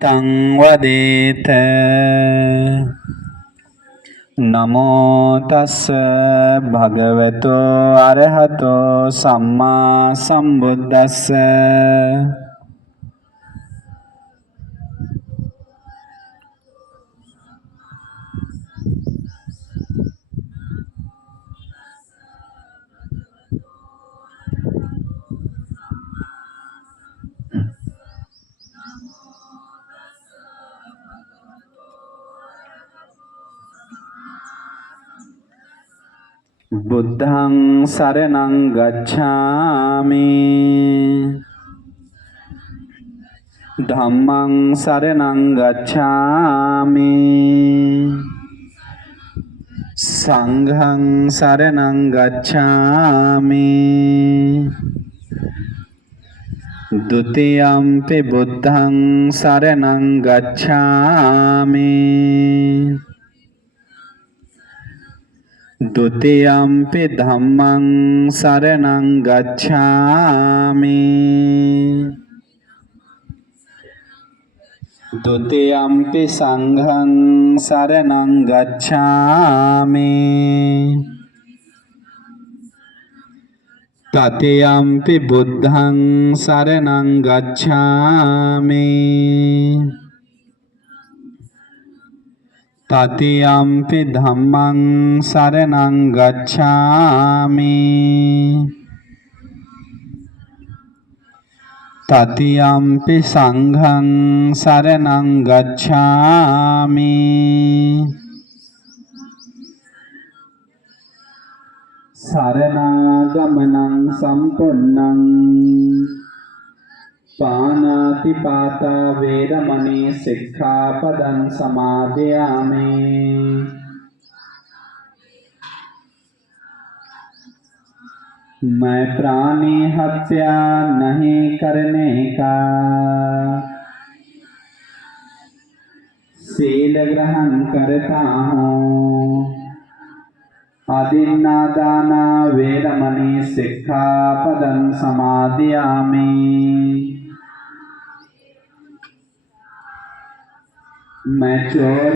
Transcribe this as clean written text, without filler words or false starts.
තං වදේත නමෝ තස්ස භගවතෝ අරහතෝ සම්මා සම්බුද්දස්ස බුද්ධං සරණං ගච්ඡාමි ධම්මං සරණං ගච්ඡාමි සංඝං සරණං ගච්ඡාමි ဒုတိယံ පි බුද්ධං සරණං ගච්ඡාමි ဒုတိယံ පි ධම්මං සරණං ගච්ඡාමි ဒုတိယံ පි සංඝං සරණං ගච්ඡාමි တတိယံ පි බුද්ධං සරණං ගච්ඡාමි တတိယံ පි ධම්මං සරණං ගච්ඡාමි တတိယံ පි සංඝං සරණං ගච්ඡාමි สารณากมนังสัมปุณนังปานาติปาตาเวรมณีสิกขาปดังสมาธิยามิमैं प्राणी हत्या नहीं करने का शील ग्रहण करता हूँ आदिन्नादाना वेरमणि सिक्खापदं समादयामि मैं चोर